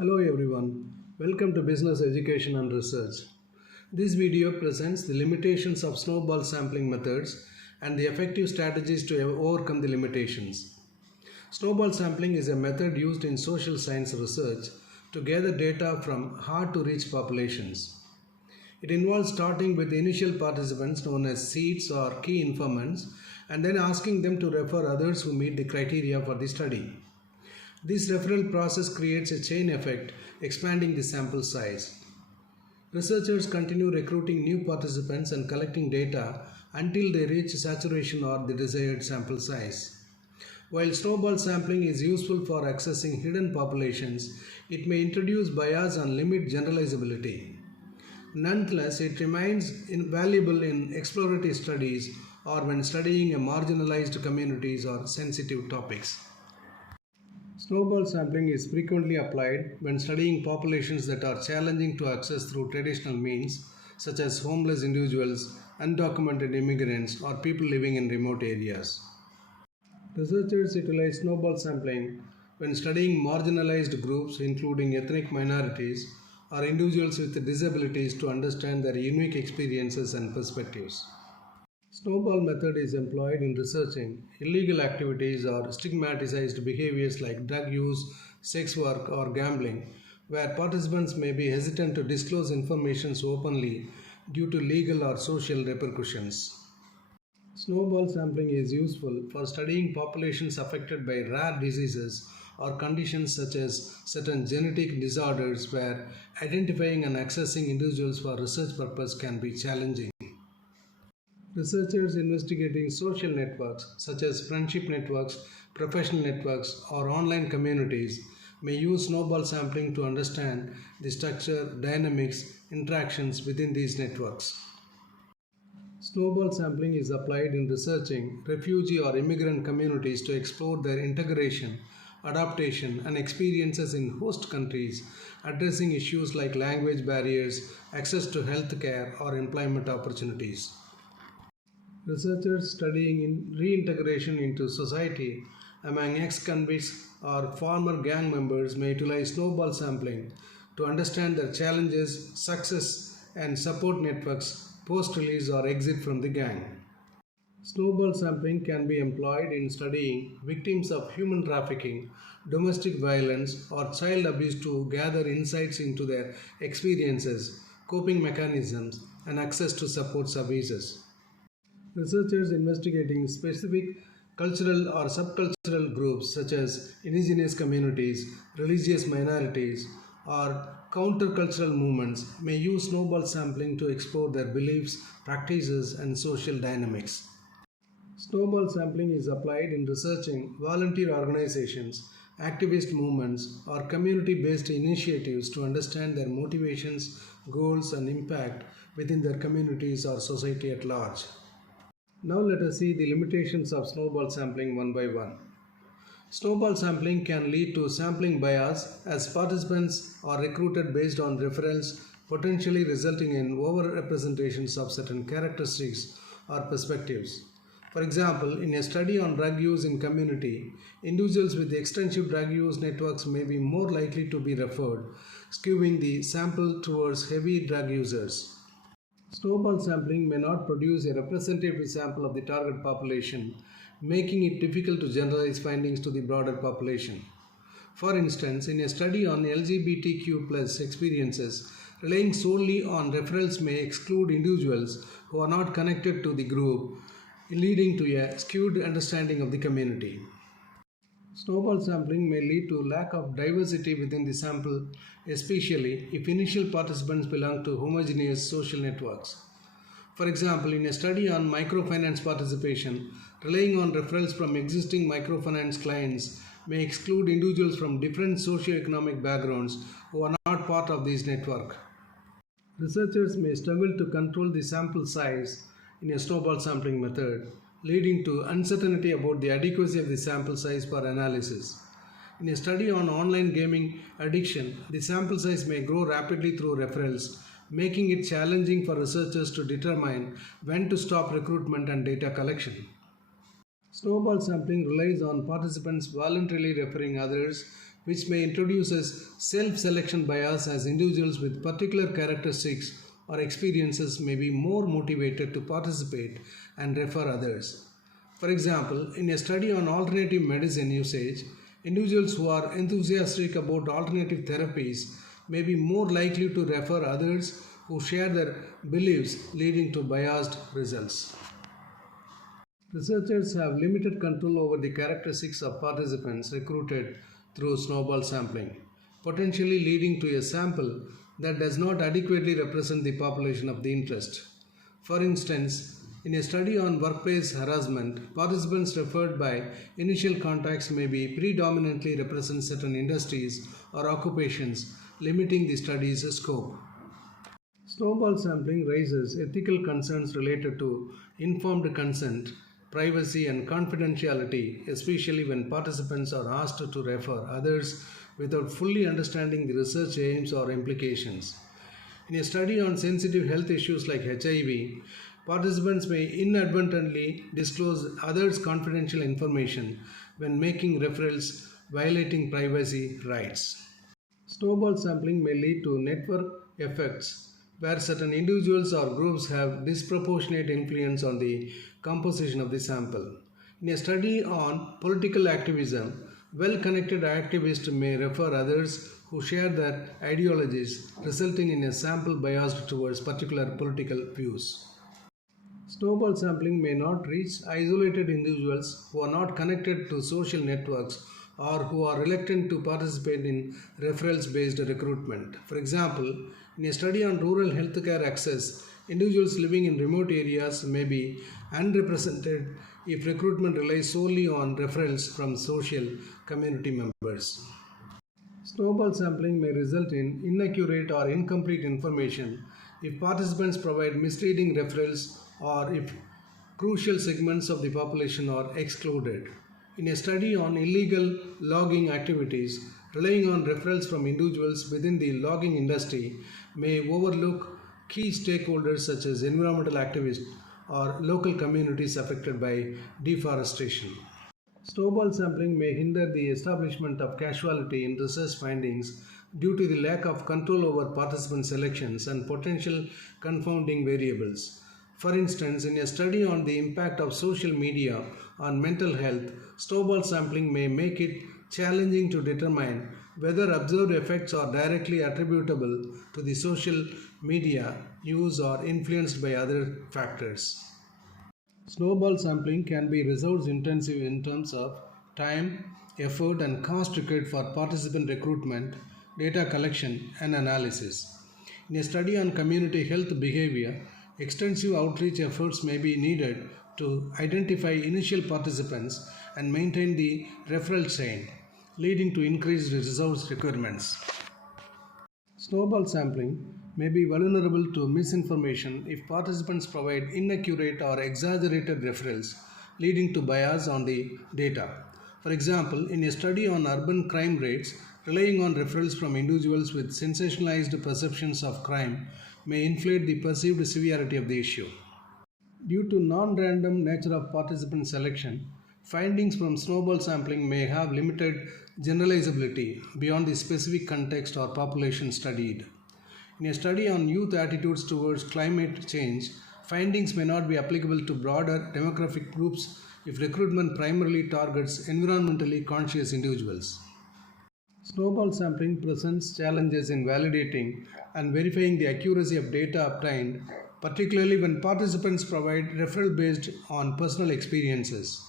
Hello everyone, welcome to Business Education and Research. This video presents the limitations of snowball sampling methods and the effective strategies to overcome the limitations. Snowball sampling is a method used in social science research to gather data from hard-to-reach populations. It involves starting with initial participants known as seeds or key informants and then asking them to refer others who meet the criteria for the study. This referral process creates a chain effect, expanding the sample size. Researchers continue recruiting new participants and collecting data until they reach saturation or the desired sample size. While snowball sampling is useful for accessing hidden populations, it may introduce bias and limit generalizability. Nonetheless, it remains invaluable in exploratory studies or when studying a marginalized communities or sensitive topics. Snowball sampling is frequently applied when studying populations that are challenging to access through traditional means, such as homeless individuals, undocumented immigrants, or people living in remote areas. Researchers utilize snowball sampling when studying marginalized groups, including ethnic minorities or individuals with disabilities, to understand their unique experiences and perspectives. Snowball method is employed in researching illegal activities or stigmatized behaviors like drug use, sex work, or gambling, where participants may be hesitant to disclose information openly due to legal or social repercussions. Snowball sampling is useful for studying populations affected by rare diseases or conditions such as certain genetic disorders where identifying and accessing individuals for research purpose can be challenging. Researchers investigating social networks such as friendship networks, professional networks, or online communities may use snowball sampling to understand the structure, dynamics, interactions within these networks. Snowball sampling is applied in researching refugee or immigrant communities to explore their integration, adaptation, and experiences in host countries, addressing issues like language barriers, access to health care, or employment opportunities. Researchers studying reintegration into society among ex-convicts or former gang members may utilize snowball sampling to understand their challenges, success, and support networks post-release or exit from the gang. Snowball sampling can be employed in studying victims of human trafficking, domestic violence, or child abuse to gather insights into their experiences, coping mechanisms, and access to support services. Researchers investigating specific cultural or subcultural groups such as indigenous communities, religious minorities, or countercultural movements may use snowball sampling to explore their beliefs, practices, and social dynamics. Snowball sampling is applied in researching volunteer organizations, activist movements, or community-based initiatives to understand their motivations, goals, and impact within their communities or society at large. Now let us see the limitations of snowball sampling one by one. Snowball sampling can lead to sampling bias as participants are recruited based on referrals, potentially resulting in overrepresentations of certain characteristics or perspectives. For example, in a study on drug use in community, individuals with extensive drug use networks may be more likely to be referred, skewing the sample towards heavy drug users. Snowball sampling may not produce a representative sample of the target population, making it difficult to generalize findings to the broader population. For instance, in a study on LGBTQ+ experiences, relying solely on referrals may exclude individuals who are not connected to the group, leading to a skewed understanding of the community. Snowball sampling may lead to lack of diversity within the sample, especially if initial participants belong to homogeneous social networks. For example, in a study on microfinance participation, relying on referrals from existing microfinance clients may exclude individuals from different socioeconomic backgrounds who are not part of this network. Researchers may struggle to control the sample size in a snowball sampling method, leading to uncertainty about the adequacy of the sample size for analysis. In a study on online gaming addiction, the sample size may grow rapidly through referrals, making it challenging for researchers to determine when to stop recruitment and data collection. Snowball sampling relies on participants voluntarily referring others which may introduce as self-selection bias, as individuals with particular characteristics or experiences may be more motivated to participate and refer others. For example, in a study on alternative medicine usage, individuals who are enthusiastic about alternative therapies may be more likely to refer others who share their beliefs, leading to biased results. Researchers have limited control over the characteristics of participants recruited through snowball sampling, potentially leading to a sample that does not adequately represent the population of the interest. For instance, in a study on workplace harassment, participants referred by initial contacts may be predominantly represent certain industries or occupations, limiting the study's scope. Snowball sampling raises ethical concerns related to informed consent, privacy, and confidentiality, especially when participants are asked to refer others without fully understanding the research aims or implications. In a study on sensitive health issues like HIV, participants may inadvertently disclose others' confidential information when making referrals, violating privacy rights. Snowball sampling may lead to network effects where certain individuals or groups have disproportionate influence on the composition of the sample. In a study on political activism, well-connected activists may refer others who share their ideologies, resulting in a sample biased towards particular political views. Snowball sampling may not reach isolated individuals who are not connected to social networks or who are reluctant to participate in referrals-based recruitment. For example, in a study on rural healthcare access, individuals living in remote areas may be unrepresented if recruitment relies solely on referrals from social community members. Snowball sampling may result in inaccurate or incomplete information if participants provide misleading referrals or if crucial segments of the population are excluded. In a study on illegal logging activities, relying on referrals from individuals within the logging industry may overlook key stakeholders such as environmental activists or local communities affected by deforestation. Snowball sampling may hinder the establishment of causality in research findings due to the lack of control over participant selections and potential confounding variables. For instance, in a study on the impact of social media on mental health, snowball sampling may make it challenging to determine whether observed effects are directly attributable to the social media use or influenced by other factors. Snowball sampling can be resource intensive in terms of time, effort, and cost required for participant recruitment, data collection, and analysis. In a study on community health behavior, extensive outreach efforts may be needed to identify initial participants and maintain the referral chain, leading to increased resource requirements. Snowball sampling may be vulnerable to misinformation if participants provide inaccurate or exaggerated referrals, leading to bias on the data. For example, in a study on urban crime rates, relying on referrals from individuals with sensationalized perceptions of crime may inflate the perceived severity of the issue. Due to non-random nature of participant selection, findings from snowball sampling may have limited generalizability beyond the specific context or population studied. In a study on youth attitudes towards climate change, findings may not be applicable to broader demographic groups if recruitment primarily targets environmentally conscious individuals. Snowball sampling presents challenges in validating and verifying the accuracy of data obtained, particularly when participants provide referral based on personal experiences.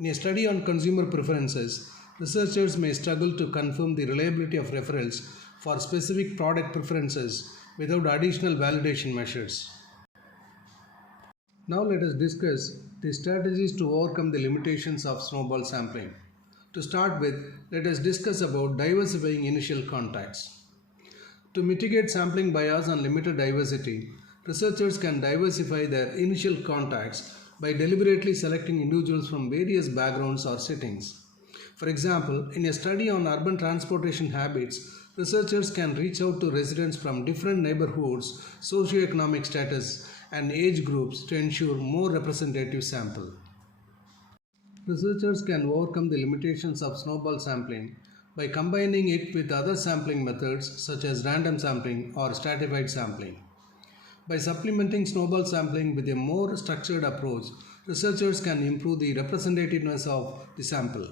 In a study on consumer preferences, researchers may struggle to confirm the reliability of referrals for specific product preferences without additional validation measures. Now let us discuss the strategies to overcome the limitations of snowball sampling. To start with, let us discuss about diversifying initial contacts. To mitigate sampling bias and limited diversity, researchers can diversify their initial contacts by deliberately selecting individuals from various backgrounds or settings. For example, in a study on urban transportation habits, researchers can reach out to residents from different neighborhoods, socioeconomic status, and age groups to ensure more representative sample. Researchers can overcome the limitations of snowball sampling by combining it with other sampling methods such as random sampling or stratified sampling. By supplementing snowball sampling with a more structured approach, researchers can improve the representativeness of the sample.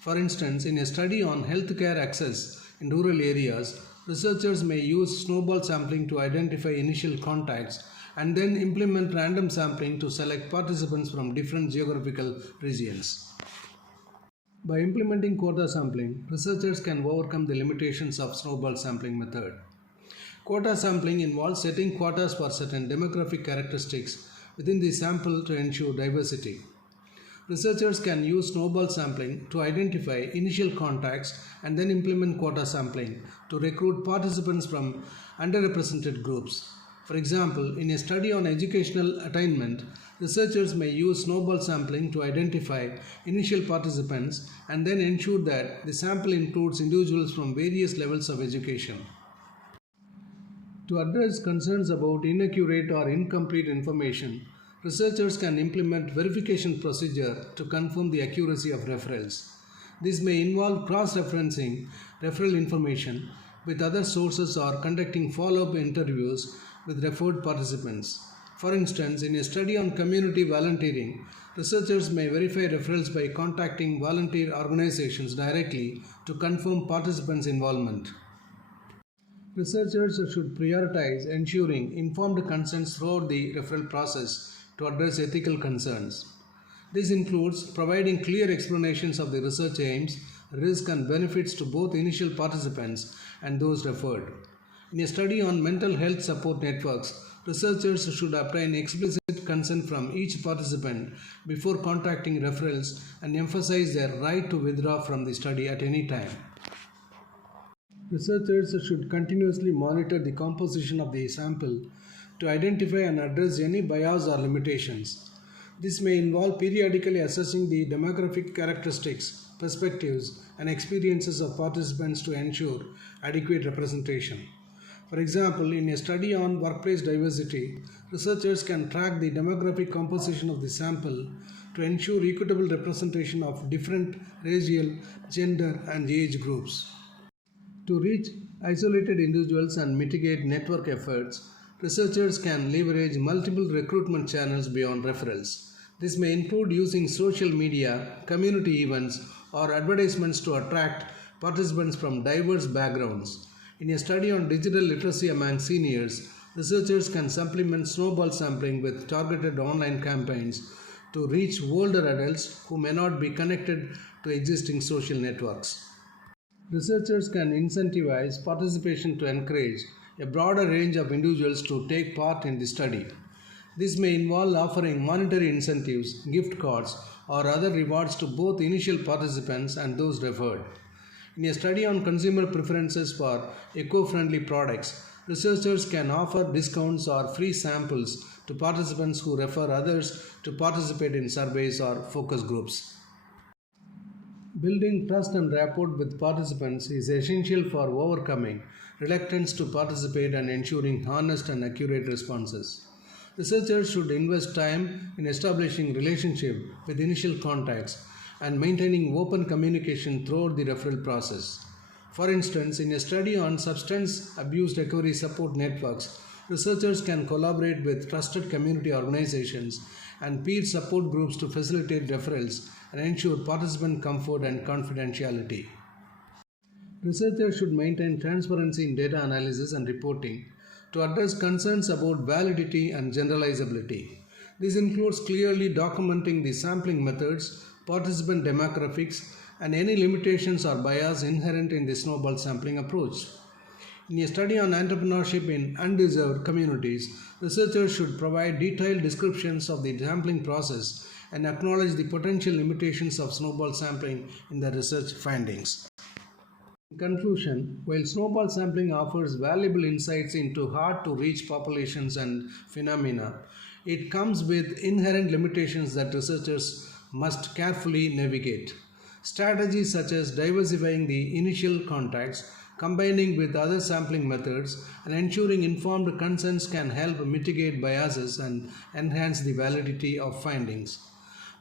For instance, in a study on healthcare access in rural areas, researchers may use snowball sampling to identify initial contacts and then implement random sampling to select participants from different geographical regions. By implementing quota sampling, researchers can overcome the limitations of snowball sampling method. Quota sampling involves setting quotas for certain demographic characteristics within the sample to ensure diversity. Researchers can use snowball sampling to identify initial contacts and then implement quota sampling to recruit participants from underrepresented groups. For example, in a study on educational attainment, researchers may use snowball sampling to identify initial participants and then ensure that the sample includes individuals from various levels of education. To address concerns about inaccurate or incomplete information, researchers can implement verification procedure to confirm the accuracy of referrals. This may involve cross-referencing referral information with other sources or conducting follow-up interviews with referred participants. For instance, in a study on community volunteering, researchers may verify referrals by contacting volunteer organizations directly to confirm participants' involvement. Researchers should prioritize ensuring informed consent throughout the referral process to address ethical concerns. This includes providing clear explanations of the research aims, risks, and benefits to both initial participants and those referred. In a study on mental health support networks, researchers should obtain explicit consent from each participant before contacting referrals and emphasize their right to withdraw from the study at any time. Researchers should continuously monitor the composition of the sample to identify and address any bias or limitations. This may involve periodically assessing the demographic characteristics, perspectives, and experiences of participants to ensure adequate representation. For example, in a study on workplace diversity, researchers can track the demographic composition of the sample to ensure equitable representation of different racial, gender, and age groups. To reach isolated individuals and mitigate network efforts, researchers can leverage multiple recruitment channels beyond referrals. This may include using social media, community events, or advertisements to attract participants from diverse backgrounds. In a study on digital literacy among seniors, researchers can supplement snowball sampling with targeted online campaigns to reach older adults who may not be connected to existing social networks. Researchers can incentivize participation to encourage a broader range of individuals to take part in the study. This may involve offering monetary incentives, gift cards, or other rewards to both initial participants and those referred. In a study on consumer preferences for eco-friendly products, researchers can offer discounts or free samples to participants who refer others to participate in surveys or focus groups. Building trust and rapport with participants is essential for overcoming reluctance to participate and ensuring honest and accurate responses. Researchers should invest time in establishing relationship with initial contacts and maintaining open communication throughout the referral process. For instance, in a study on substance abuse recovery support networks, researchers can collaborate with trusted community organizations and peer support groups to facilitate referrals and ensure participant comfort and confidentiality. Researchers should maintain transparency in data analysis and reporting to address concerns about validity and generalizability. This includes clearly documenting the sampling methods, participant demographics, and any limitations or bias inherent in the snowball sampling approach. In a study on entrepreneurship in undeserved communities, researchers should provide detailed descriptions of the sampling process and acknowledge the potential limitations of snowball sampling in their research findings. In conclusion, while snowball sampling offers valuable insights into hard-to-reach populations and phenomena, it comes with inherent limitations that researchers must carefully navigate. Strategies such as diversifying the initial contacts, combining with other sampling methods, and ensuring informed consents can help mitigate biases and enhance the validity of findings.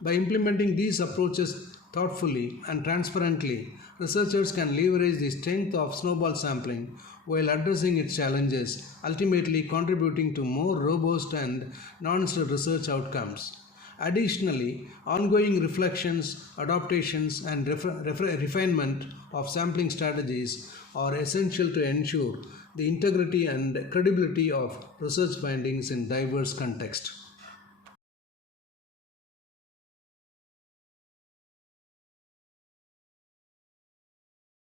By implementing these approaches thoughtfully and transparently, researchers can leverage the strength of snowball sampling while addressing its challenges, ultimately contributing to more robust and nuanced research outcomes. Additionally, ongoing reflections, adaptations, and refinement of sampling strategies are essential to ensure the integrity and credibility of research findings in diverse contexts.